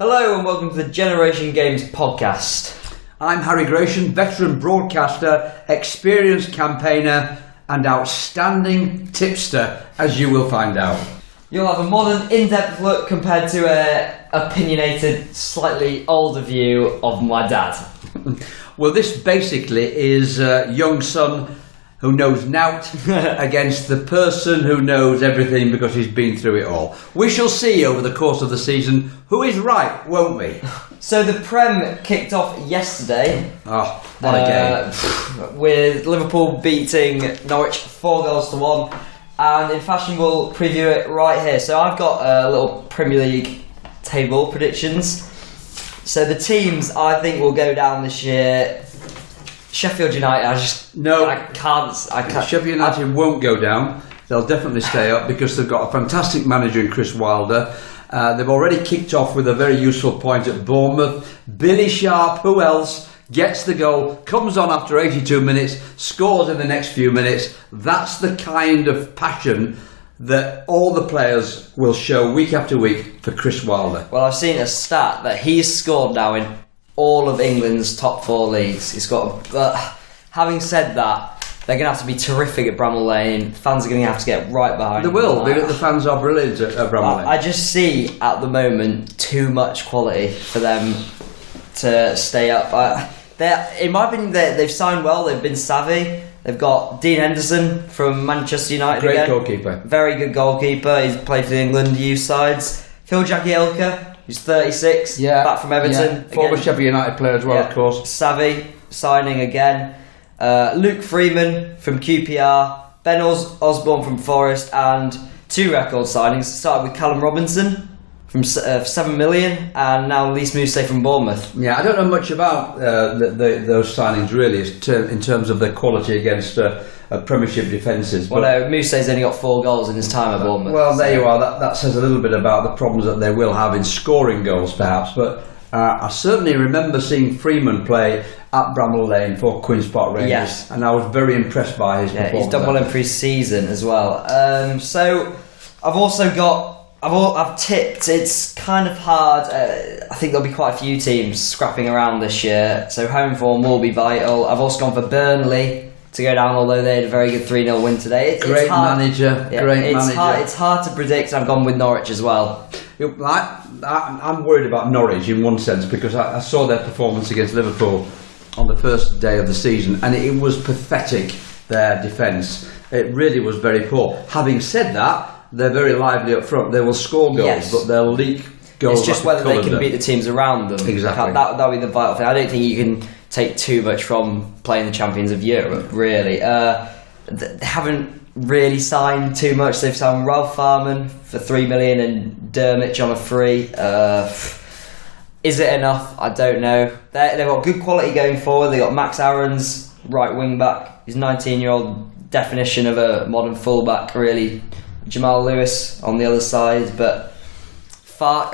Hello and welcome to the Generation Games podcast. I'm Harry Gration, veteran broadcaster, experienced campaigner and outstanding tipster, as you will find out. You'll have a modern, in-depth look compared to a opinionated, slightly older view of my dad. Well, this basically is a young son who knows nout against the person who knows everything because he's been through it all. We shall see over the course of the season who is right, won't we? So the Prem kicked off yesterday. Oh, what a game. With Liverpool beating Norwich 4-1. And in fashion, we'll preview it right here. So I've got a little Premier League table predictions. So the teams I think will go down this year. Sheffield United, I can't. Sheffield United won't go down. They'll definitely stay up because they've got a fantastic manager in Chris Wilder. They've already kicked off with a very useful point at Bournemouth. Billy Sharp, who else, gets the goal, comes on after 82 minutes, scores in the next few minutes. That's the kind of passion that all the players will show week after week for Chris Wilder. Well, I've seen a stat that he's scored now in all of England's top 4 leagues. He's got. Having said that, they're going to have to be terrific at Bramall Lane. Fans are going to have to get right behind them. They will. The fans are brilliant at Bramall Lane. I just see at the moment too much quality for them to stay up. In my opinion, they've signed well. They've been savvy. They've got Dean Henderson from Manchester United. Great goalkeeper. Very good goalkeeper. He's played for the England youth sides. Phil Jagielka, who's 36, back from Everton. Yeah. Former Sheffield United player as well, of course. Savvy, signing again. Luke Freeman from QPR. Ben Osborne from Forest. And 2 record signings. Started with Callum Robinson from 7 million, and now Lys Mousset from Bournemouth. Yeah, I don't know much about those signings really in terms of their quality against Premiership defences. Well, no, Mousset's only got 4 goals in his time at Bournemouth. Well, there you are. That says a little bit about the problems that they will have in scoring goals, perhaps. But I certainly remember seeing Freeman play at Bramall Lane for Queen's Park Rangers, and I was very impressed by his performance. He's done well in pre-season as well. So I've also got. I've tipped. It's kind of hard. I think there'll be quite a few teams scrapping around this year, so home form will be vital. I've also gone for Burnley to go down, although they had a very good 3-0 win today. Great manager. It's hard to predict. I've gone with Norwich as well. I'm worried about Norwich in one sense because I saw their performance against Liverpool on the first day of the season, and it was pathetic. Their defence, it really was very poor. Having said that, they're very lively up front. They will score goals, but they'll leak goals. It's just whether they can beat the teams around them. Exactly. That'll be the vital thing. I don't think you can take too much from playing the champions of Europe, really. They haven't really signed too much. They've signed Ralph Farman for 3 million and Dermich on a free. Is it enough? I don't know. They've got good quality going forward. They've got Max Aarons, right wing back. He's 19-year-old definition of a modern fullback, really. Jamal Lewis on the other side, but Fark,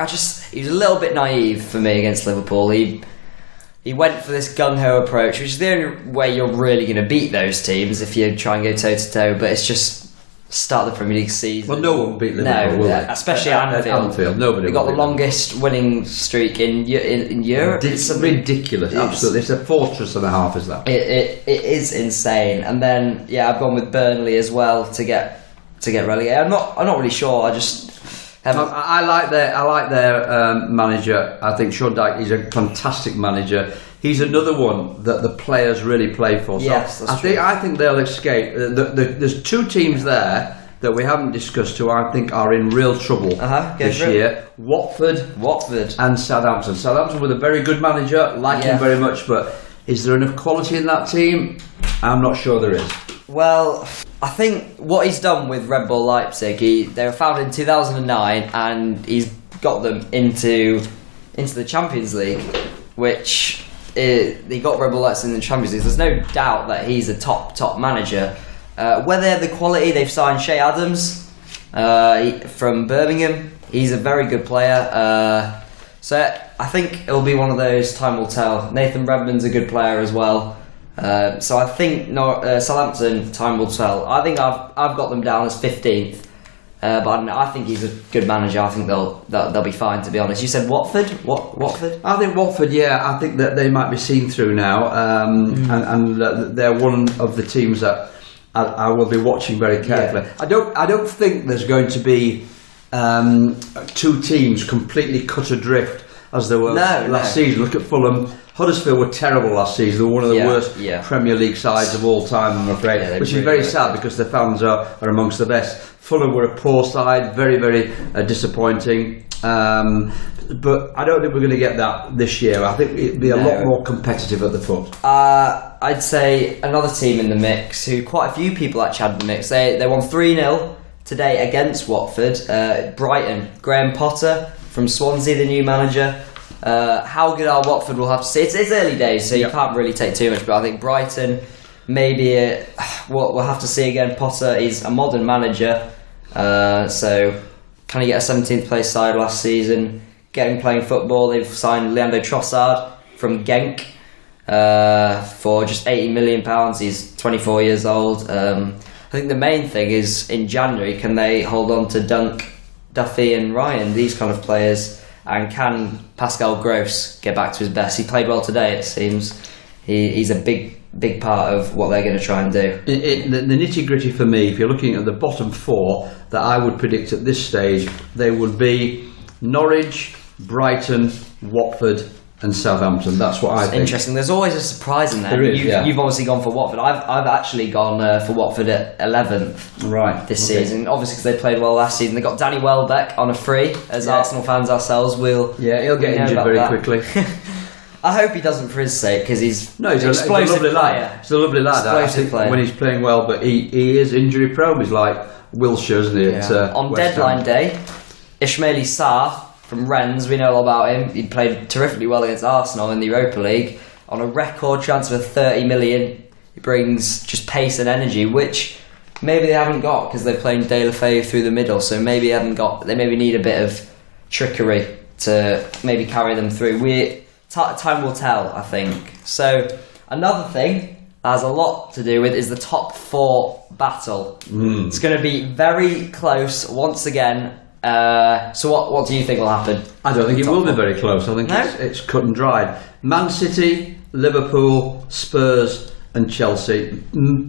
he was a little bit naive for me against Liverpool. He went for this gung-ho approach, which is the only way you're really going to beat those teams if you try and go toe-to-toe, but it's just start the Premier League season. Well, no one will beat Liverpool, will they? Especially at Anfield. Nobody. They've got the longest winning streak in Europe. It's ridiculous, absolutely. It's a fortress and a half, is that? It is insane. And then, I've gone with Burnley as well to get relegated. I'm not really sure. I just haven't. I like their manager. I think Sean Dyche is a fantastic manager. He's another one that the players really play for. So yes, that's true. I think they'll escape. There's 2 teams there that we haven't discussed who I think are in real trouble this year. Watford and Southampton. Southampton with a very good manager, like him very much, but is there enough quality in that team? I'm not sure there is. Well, I think what he's done with Red Bull Leipzig, they were founded in 2009 and he's got them into the Champions League, which he got Red Bull Leipzig in the Champions League. There's no doubt that he's a top manager. Whether they have the quality, they've signed Shea Adams from Birmingham. He's a very good player. So I think it'll be one of those, time will tell. Nathan Redmond's a good player as well. So I think Southampton, time will tell. I think I've got them down as 15th. But I don't know, I think he's a good manager. I think they'll be fine, to be honest. You said Watford? Watford? I think Watford, I think that they might be seen through now, and they're one of the teams that I will be watching very carefully. Yeah. I don't think there's going to be two teams completely cut adrift as they were last season. Look at Fulham. Huddersfield were terrible last season. They were one of the worst Premier League sides of all time, I'm afraid, which is very sad because the fans are amongst the best. Fulham were a poor side, very, very disappointing. But I don't think we're going to get that this year. I think it'd be a lot more competitive at the foot. I'd say another team in the mix, who quite a few people actually had in the mix. They won 3-0 today against Watford. Brighton, Graham Potter from Swansea, the new manager. How good are Watford, we'll have to see. It's early days, so you can't really take too much, but I think Brighton, maybe we'll have to see again. Potter, he's a modern manager, so can he get a 17th place side last season? Getting playing football. They've signed Leandro Trossard from Genk for just £80 million. He's 24 years old. I think the main thing is in January, can they hold on to Dunk, Duffy and Ryan, these kind of players, and can Pascal Gross get back to his best? He played well today, it seems. He's a big part of what they're going to try and do. The nitty gritty for me, if you're looking at the bottom four that I would predict at this stage, they would be Norwich, Brighton, Watford and Southampton. That's what I think. Interesting. There's always a surprise in there. There is, You've obviously gone for Watford. I've actually gone for Watford at 11th this season. Obviously because they played well last season. They got Danny Welbeck on a free. As Arsenal fans ourselves, he'll get injured very quickly. I hope he doesn't for his sake, because he's a lovely lad. He's a lovely lad. Explosive player. When he's playing well, but he is injury prone. He's like Wilshere, isn't he? On deadline day, Ismaili Sarr from Rennes, we know all about him. He played terrifically well against Arsenal in the Europa League. On a record transfer of 30 million, he brings just pace and energy, which maybe they haven't got because they're playing De La Feu through the middle. So maybe they maybe need a bit of trickery to maybe carry them through. Time will tell, I think. So another thing that has a lot to do with is the top four battle. It's going to be very close once again. So what do you think will happen? I don't think it will be very close. I think it's cut and dried. Man City, Liverpool, Spurs and Chelsea.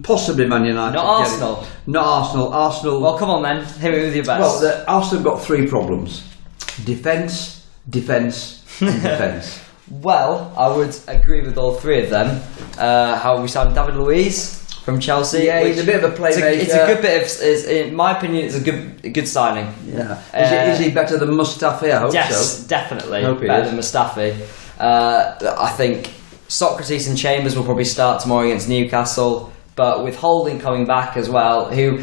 Possibly Man United. Not Arsenal. Not Arsenal. Arsenal. Well, come on then. Hit me with your best. Well, Arsenal have got three problems. Defence and defence. Well, I would agree with all three of them. How we signed David Luiz from Chelsea. Yeah, he's a bit of a playmaker. It's a good bit of. In my opinion, it's a good signing. Yeah. Is he better than Mustafi? I hope so. Yes, definitely hope better than Mustafi. I think Socrates and Chambers will probably start tomorrow against Newcastle, but with Holding coming back as well, who,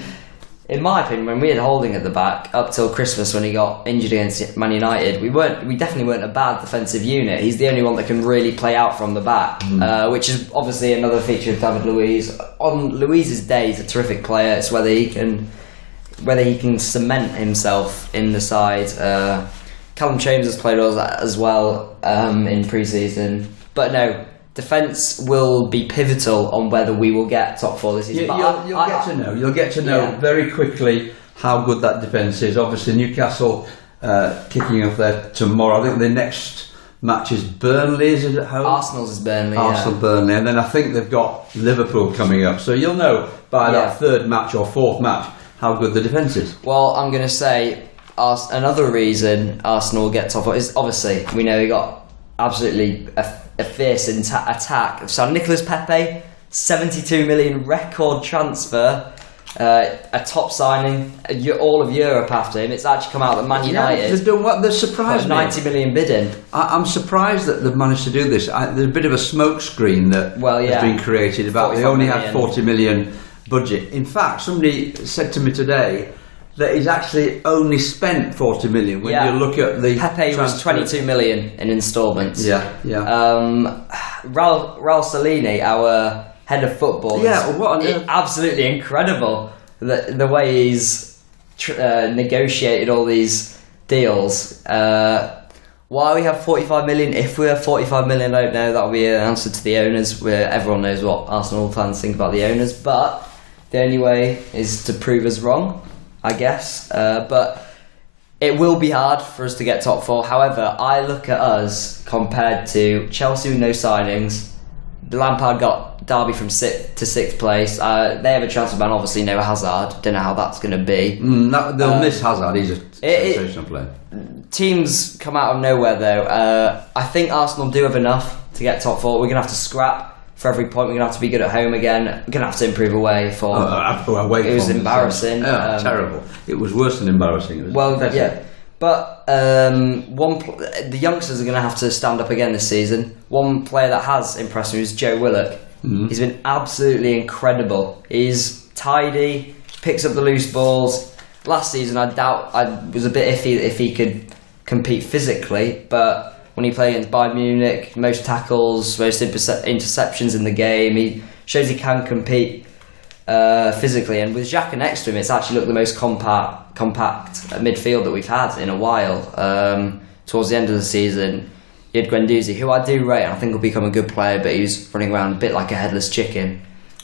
in my opinion, when we had Holding at the back up till Christmas when he got injured against Man United, we definitely weren't a bad defensive unit. He's the only one that can really play out from the back, which is obviously another feature of David Luiz. On Luiz's day, he's a terrific player. It's whether he can cement himself in the side. Callum Chambers has played as well in pre-season, but no. Defence will be pivotal on whether we will get top four this season. You'll get to know very quickly how good that defence is. Obviously, Newcastle kicking off there tomorrow. I think the next match is Burnley. Is it at home? Arsenal's is Burnley. Burnley, and then I think they've got Liverpool coming up. So you'll know by that third match or fourth match how good the defence is. Well, I'm going to say another reason Arsenal will get top four is obviously we know we got absolutely a fierce attack. So Nicolas Pepe, 72 million record transfer, a top signing, all of Europe after him. It's actually come out that Man United they've done what? They've surprised me. 90 million bidding. I'm surprised that they've managed to do this. There's a bit of a smoke screen that has been created about they only had 40 million budget. In fact, somebody said to me today that he's actually only spent 40 million when you look at the Pepe was 22 million in instalments. Yeah. Raul Salini, our head of football, absolutely incredible. The way he's negotiated all these deals. Why we have 45 million? If we have 45 million, I don't know. That'll be an answer to the owners. Where everyone knows what Arsenal fans think about the owners, but the only way is to prove us wrong. I guess. But it will be hard for us to get top four. However, I look at us compared to Chelsea with no signings. Lampard got Derby from 6th to 6th place. They have a transfer ban, obviously no Hazard. Don't know how that's going to be. They'll miss Hazard. He's a sensational player. Teams come out of nowhere though. I think Arsenal do have enough to get top four. We're going to have to scrap for every point. We're going to have to be good at home again. We're going to have to improve away form. Away it was embarrassing. Terrible. It was worse than embarrassing. It was pathetic. Yeah. But the youngsters are going to have to stand up again this season. One player that has impressed me is Joe Willock. He's been absolutely incredible. He's tidy, picks up the loose balls. Last season, I was a bit iffy if he could compete physically, but when he played against Bayern Munich, most tackles, most interceptions in the game, he shows he can compete physically. And with Xhaka next to him, it's actually looked the most compact midfield that we've had in a while. Towards the end of the season, you had Guendouzi, who I do rate, and I think will become a good player, but he was running around a bit like a headless chicken,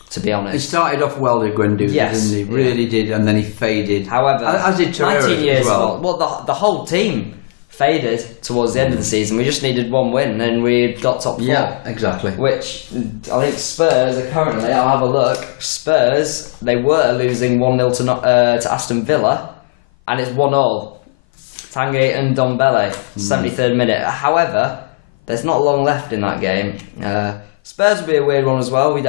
to be honest. He started off well with Guendouzi, didn't he? Really did, and then he faded. However, as did Torreira 19 years as well. The whole team faded towards the end of the season. We just needed one win, and we got top four. Yeah, exactly. Which I think Spurs are currently. I'll have a look. Spurs, they were losing 1-0 to Aston Villa, and it's 1-0. Tanguy and Dombele, 73rd minute. However, there's not long left in that game. Spurs will be a weird one as well.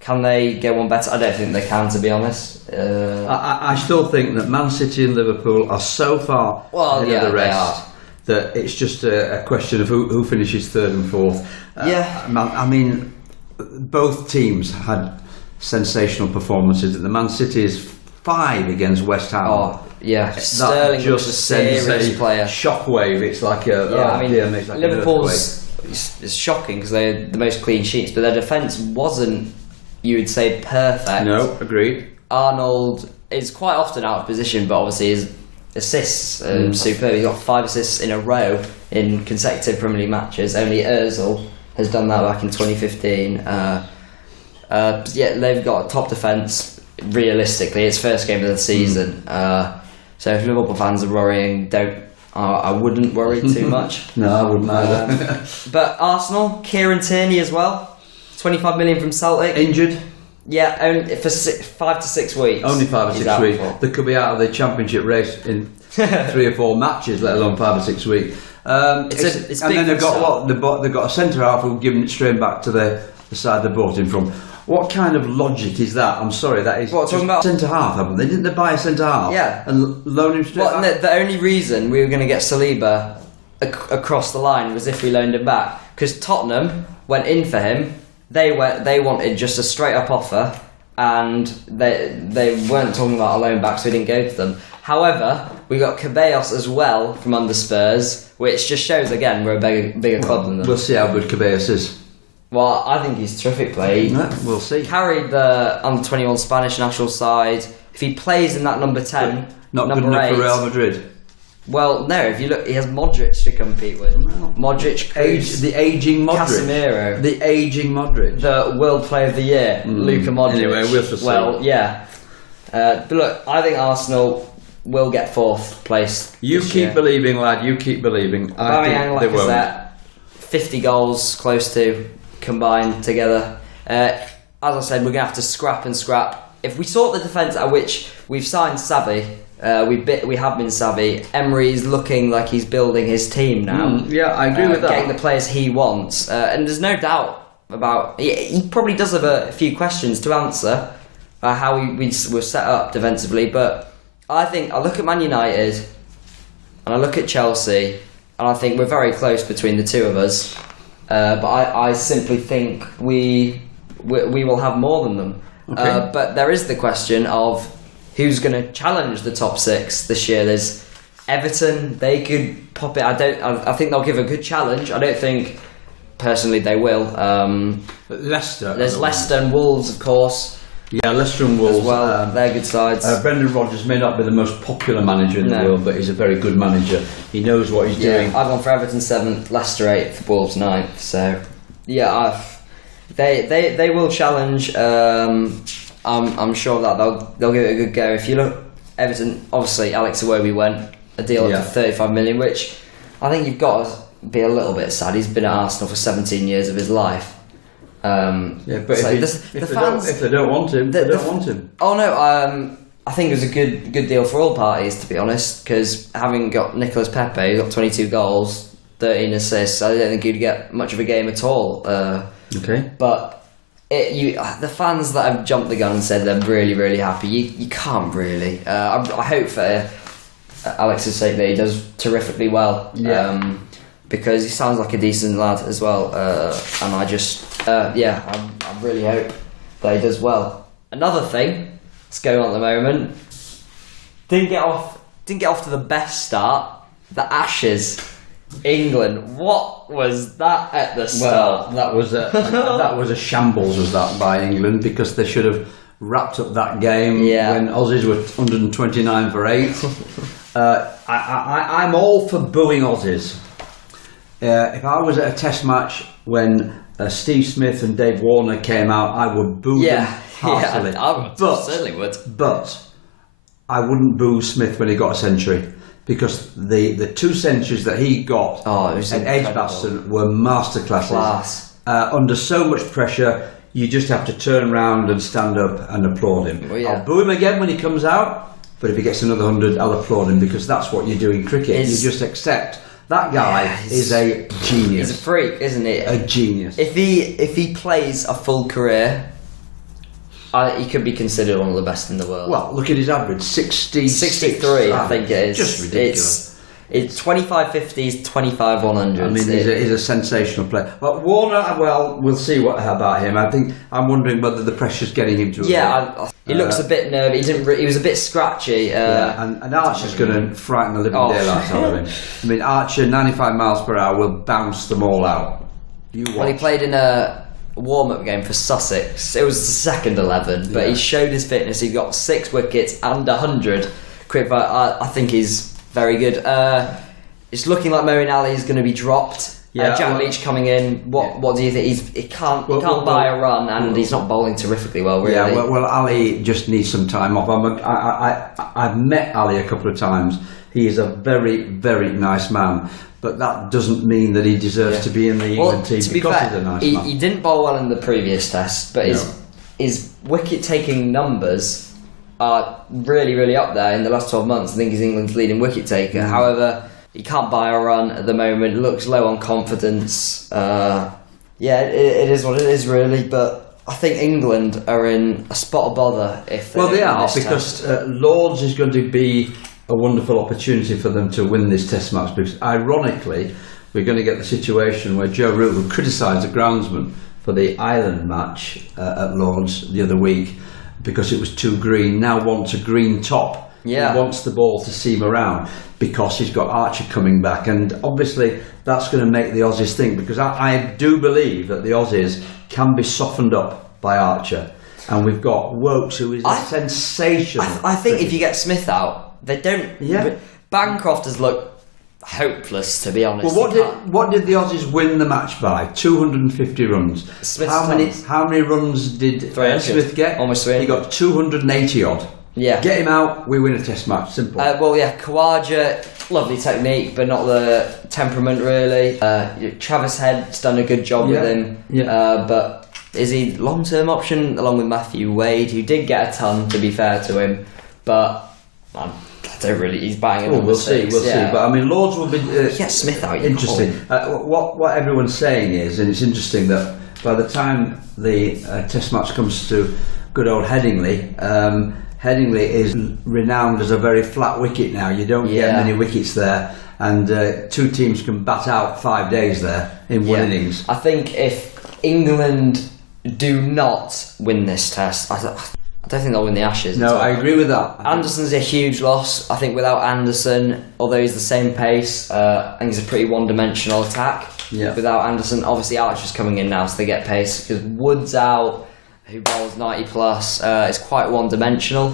Can they get one better? I don't think they can, to be honest. I still think that Man City and Liverpool are so far ahead of the rest that it's just a question of who finishes third and fourth. I mean, both teams had sensational performances. The Man City's 5 against West Ham. Oh, yeah. Sterling was a serious player. Shockwave. It's like Liverpool's is shocking because they're the most clean sheets, but their defence wasn't, you would say, perfect. No, agreed. Arnold is quite often out of position, but obviously his assists are superb. He got 5 assists in a row in consecutive Premier League matches. Only Ozil has done that back in 2015. They've got a top defence. Realistically, it's first game of the season. So if Liverpool fans are worrying, I wouldn't worry too much. No, I wouldn't either. But Arsenal, Kieran Tierney as well. 25 million from Celtic. Injured? Yeah, only for 5 to 6 weeks. Only 5 or 6 weeks. They could be out of the championship race in 3 or 4 matches, let alone 5 or 6 weeks. It's and then they've got they've got a centre half who've given it straight back to the side they bought him from. What kind of logic is that? I'm sorry, that is talking about centre half, haven't they? Didn't they buy a centre half? Yeah. And loan him straight back? The only reason we were going to get Saliba across the line was if we loaned him back, because Tottenham went in for him. They wanted just a straight up offer, and they weren't talking about a loan back, so we didn't go to them. However, we got Ceballos as well from under Spurs, which just shows again we're a bigger club than them. We'll see how good Ceballos is. Well, I think he's a terrific player. We'll see. Carried the under 21 Spanish national side. If he plays in that number 10, not number good enough 8, for Real Madrid. Well, no. If you look, he has Modric to compete with. Modric, the ageing Modric, Casemiro, the ageing Modric, the World Player of the Year, Luka Modric. Anyway, we'll see. Well, yeah. But look, I think Arsenal will get 4th place. You keep believing, lad. You keep believing. I think they won't. 50 goals, close to combined together. As I said, we're going to have to scrap and scrap. If we sort the defence at which we've signed Savvy, we have been savvy. Emery's looking like he's building his team now. Yeah, I agree with that. Getting the players he wants, and there's no doubt about. He probably does have a few questions to answer how we were set up defensively. But I think I look at Man United and I look at Chelsea, and I think we're very close between the two of us. But I simply think we will have more than them. Okay. But there is the question of who's going to challenge the top 6 this year. There's Everton. They could pop it. I think they'll give a good challenge. I don't think personally they will. Leicester. There's Leicester and Wolves, of course. Yeah, Leicester and Wolves. As well, they're good sides. Brendan Rodgers may not be the most popular manager in the world, but he's a very good manager. He knows what he's doing. I've gone for Everton 7th, Leicester 8th, Wolves 9th. So, yeah, they will challenge. I'm sure that they'll give it a good go. If you look Everton, obviously Alex Iwobi went, a deal up to 35 million, which I think you've got to be a little bit sad. He's been at Arsenal for 17 years of his life. But so if they don't want him, they don't want him. Oh no, I think it was a good deal for all parties, to be honest, because having got Nicolas Pepe, who got 22 goals, 13 assists, I don't think he'd get much of a game at all. Okay. But the fans that have jumped the gun and said they're really, really happy, you can't really. I hope for Alex's sake that he does terrifically well. Yeah. Because he sounds like a decent lad as well, and I just, I really hope that he does well. Another thing that's going on at the moment, didn't get off to the best start. The Ashes, England. What was that at the start? Well, that was a shambles, was that, by England, because they should have wrapped up that game when Aussies were 129 for 8. I'm all for booing Aussies. If I was at a test match when Steve Smith and Dave Warner came out, I would boo them heartily. I certainly would. But I wouldn't boo Smith when he got a century, because the 2 centuries that he got at Edgbaston were masterclasses. Under so much pressure, you just have to turn around and stand up and applaud him. Well, I'll boo him again when he comes out, but if he gets another 100, I'll applaud him, because that's what you do in cricket. You just accept. That guy is a genius. He's a freak, isn't he? A genius. If he plays a full career, he could be considered one of the best in the world. Well, look at his average, 63, I think it is. Just ridiculous. It's 25 50s, 25 100s. I mean, he's a sensational player. But Warner, well, we'll see what about him. I'm wondering whether the pressure's getting him to. He looks a bit nervy. He was a bit scratchy. And Archer's going to frighten the living daylights out of him. I mean, Archer, 95 miles per hour, will bounce them all out. Well, he played in a warm-up game for Sussex. It was the second 11, but he showed his fitness. He got 6 wickets and 100. I think he's very good. It's looking like Moeen Ali is going to be dropped. Jack Leach coming in. What do you think? He can't buy a run, and he's not bowling terrifically well, really. Yeah, well, Ali just needs some time off. I've met Ali a couple of times. He is a very, very nice man, but that doesn't mean that he deserves to be in the England team because he's a nice man. He didn't bowl well in the previous test, but his wicket-taking numbers are really, really up there in the last 12 months. I think he's England's leading wicket taker. However, he can't buy a run at the moment. Looks low on confidence. It is what it is, really. But I think England are in a spot of bother if they are, because Lords is going to be a wonderful opportunity for them to win this test match, because ironically we're going to get the situation where Joe Root, who criticised the groundsman for the Ireland match at Lords the other week because it was too green, now wants a green top. He wants the ball to seam around because he's got Archer coming back, and obviously that's going to make the Aussies think, because I do believe that the Aussies can be softened up by Archer, and we've got Wokes, who is sensational. I think if you get Smith out, they don't. Bancroft has looked hopeless, to be honest. Well, what did the Aussies win the match by? 250 runs. How many runs did Smith get? Almost 300. He got 280 odd. Yeah. Get him out, we win a test match. Simple. Khawaja, lovely technique, but not the temperament, really. Travis Head's done a good job with him. But is he long-term option along with Matthew Wade, who did get a ton, to be fair to him, but I don't really. He's banging on. We'll see. But I mean, Lords will be. Get Smith out. Interesting. What everyone's saying is, and it's interesting that by the time the test match comes to good old Headingley. Headingley is renowned as a very flat wicket now. You don't get many wickets there, and 2 teams can bat out 5 days there in one innings. I think if England do not win this test, I don't think they'll win the Ashes. No, I agree with that. Anderson's a huge loss. I think without Anderson, although he's the same pace, I think he's a pretty one-dimensional attack. Without Anderson, obviously Archer's coming in now, so they get pace, because Wood's out, who bowls 90 plus. It's quite one-dimensional.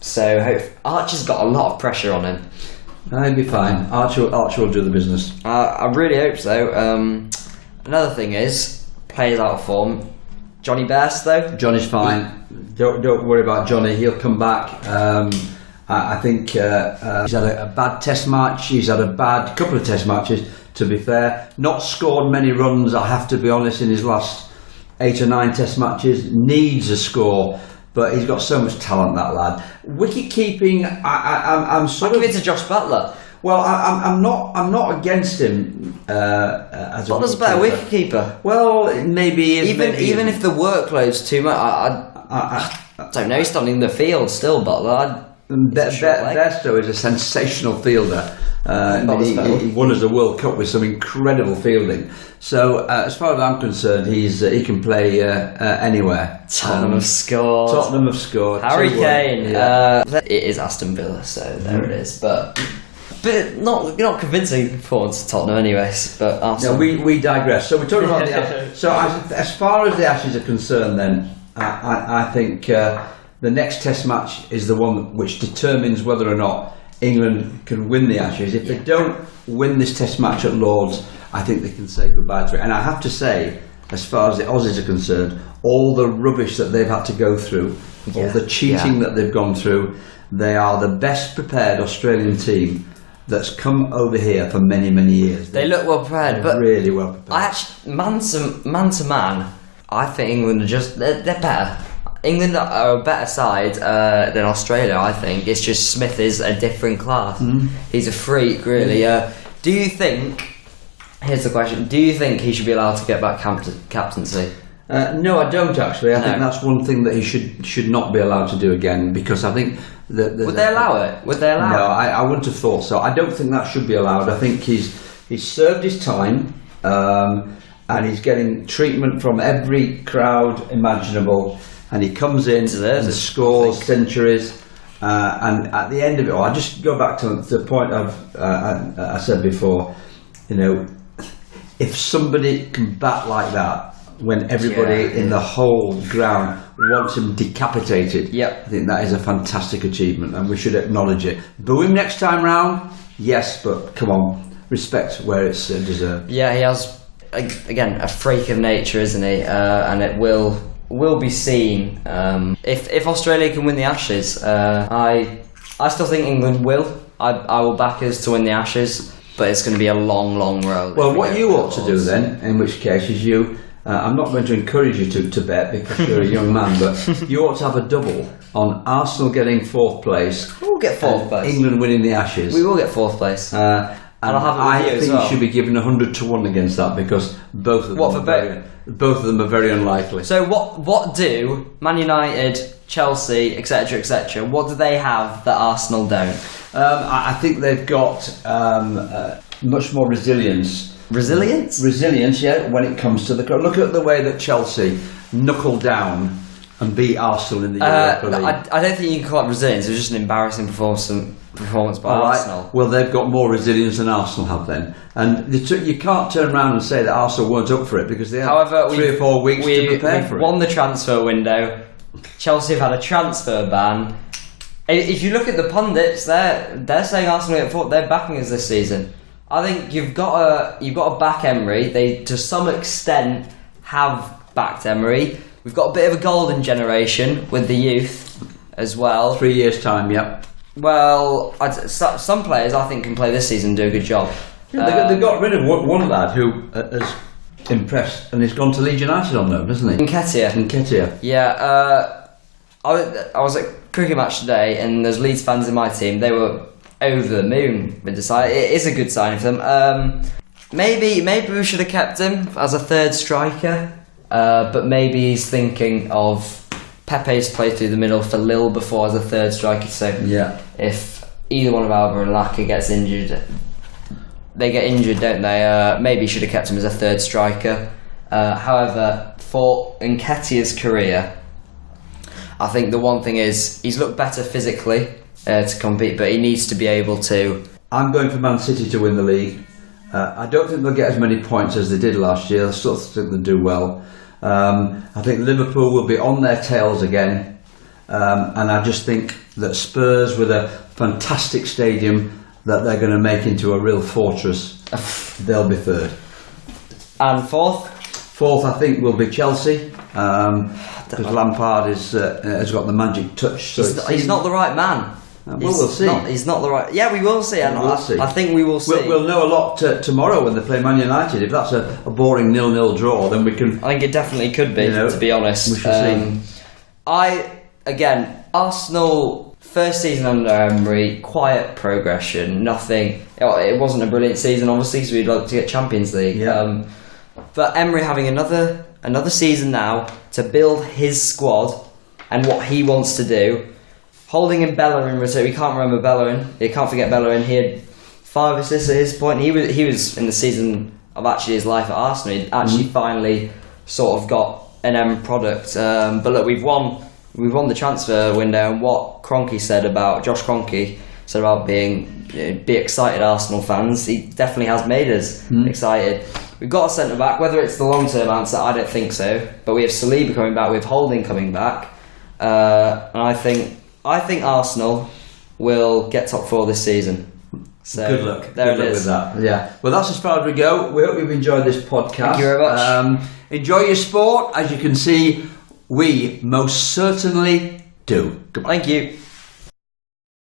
So Archer's got a lot of pressure on him. He'll be fine. Archer will do the business. I really hope so. Another thing is, players out of form. Johnny Bairstow. Johnny's fine. Don't worry about Johnny. He'll come back. I think he's had a bad test match. He's had a bad couple of test matches, to be fair. Not scored many runs, I have to be honest, in his last 8 or 9 test matches. Needs a score, but he's got so much talent, that lad. Wicket keeping, I'm sort I'll of... give it to Josh Butler. Well, I'm not against him as a Butler's a better wicket keeper. Well, maybe he is, Even if the workload's too much, I don't know. He's not in the field still, Butler. Bairstow is a sensational fielder. He won us a World Cup with some incredible fielding. So, as far as I'm concerned, he can play anywhere. Tottenham have scored. Harry 2-1. Kane. Yeah. It is Aston Villa, so there it is. But not convincing performance to Tottenham, anyways. But Arsenal. No, we digress. So we're talking about the Ashes. So as far as the Ashes are concerned, then I think the next Test match is the one which determines whether or not England can win the Ashes. If they don't win this Test match at Lord's, I think they can say goodbye to it. And I have to say, as far as the Aussies are concerned, all the rubbish that they've had to go through, all the cheating that they've gone through, they are the best prepared Australian team that's come over here for many, many years. They look well prepared, but really well prepared. I actually, man to man, I think England are they're better. England are a better side than Australia, I think. It's just Smith is a different class. He's a freak, really. Do you think, here's the question, do you think he should be allowed to get back captaincy? No, I don't actually. I think that's one thing that he should not be allowed to do again, because I think that would they allow it? Would they allow No, it? I wouldn't have thought so. I don't think that should be allowed. I think he's served his time, and he's getting treatment from every crowd imaginable, and he comes in and scores centuries. And at the end of it all, I just go back to the point I said before. You know, if somebody can bat like that, when everybody in the whole ground wants him decapitated, I think that is a fantastic achievement, and we should acknowledge it. Boo him next time round, yes, but come on, respect where it's deserved. Yeah, he has, again, a freak of nature, isn't he? And it will be seen. If Australia can win the Ashes, I still think England will. I will back us to win the Ashes, but it's going to be a long, long road. Well, what you ought to do then, in which case, is you... I'm not going to encourage you to bet because you're a young man, but you ought to have a double on Arsenal getting 4th place. We'll get 4th place. England winning the Ashes. We will get 4th place. And I think you should be given 100-1 against that, because both of them are very unlikely. So what do Man United, Chelsea, etc., what do they have that Arsenal don't? I think they've got much more resilience. Resilience, yeah, when it comes to the... Look at the way that Chelsea knuckled down and beat Arsenal in the Europa League. I don't think you can call it resilience. It was just an embarrassing performance by Arsenal. Well, they've got more resilience than Arsenal have then. And you can't turn around and say that Arsenal weren't up for it, because they had 3 or 4 weeks to prepare for it. We've won the transfer window. Chelsea have had a transfer ban. If you look at the pundits, they're saying Arsenal get 4th. They're backing us this season. I think you've got to back Emery. They, to some extent, have backed Emery. We've got a bit of a golden generation with the youth as well. 3 years' time, yep. Well, some players I think can play this season and do a good job. Yeah, they got rid of one lad who has impressed, and he's gone to Leeds United on loan, hasn't he? Nketiah. Yeah. I was at a cricket match today, and there's Leeds fans in my team. They were over the moon with the sign. It is a good signing for them. Maybe we should have kept him as a 3rd striker, but maybe he's thinking of Pepe's played through the middle for Lille before as a 3rd striker. So if either one of Alba and Laka gets injured, they get injured, don't they? Maybe he should have kept him as a 3rd striker. However, for Nketiah's career, I think the one thing is he's looked better physically to compete, but he needs to be able to... I'm going for Man City to win the league. I don't think they'll get as many points as they did last year. I still think they'll do well. I think Liverpool will be on their tails again. And I just think that Spurs, with a fantastic stadium that they're going to make into a real fortress, they'll be 3rd. And 4th? 4th, I think, will be Chelsea. Because Lampard has got the magic touch. So he's not the right man. We'll see. He's not the right. Yeah, we will see. We'll see. I think we will see. We'll know a lot tomorrow when they play Man United. If that's a boring 0-0 draw, then we can. I think it definitely could be. To be honest, we shall see. Arsenal first season under Emery, quiet progression. Nothing. It wasn't a brilliant season, obviously, because we'd like to get Champions League. Yeah. But Emery having another season now to build his squad and what he wants to do. Holding in Bellerin return. We can't remember Bellerin. You can't forget Bellerin. He had 5 assists at his point. He was in the season of actually his life at Arsenal. He actually finally sort of got an end product. But look, we've won the transfer window, and what Josh Kroenke said about be excited Arsenal fans. He definitely has made us excited. We've got a centre back. Whether it's the long term answer, I don't think so. But we have Saliba coming back. We have Holding coming back, and I think Arsenal will get top 4 this season. So good luck. There good it luck is. with that. Yeah. Well, that's as far as we go. We hope you've enjoyed this podcast. Thank you very much. Enjoy your sport. As you can see, we most certainly do. Goodbye. Thank you.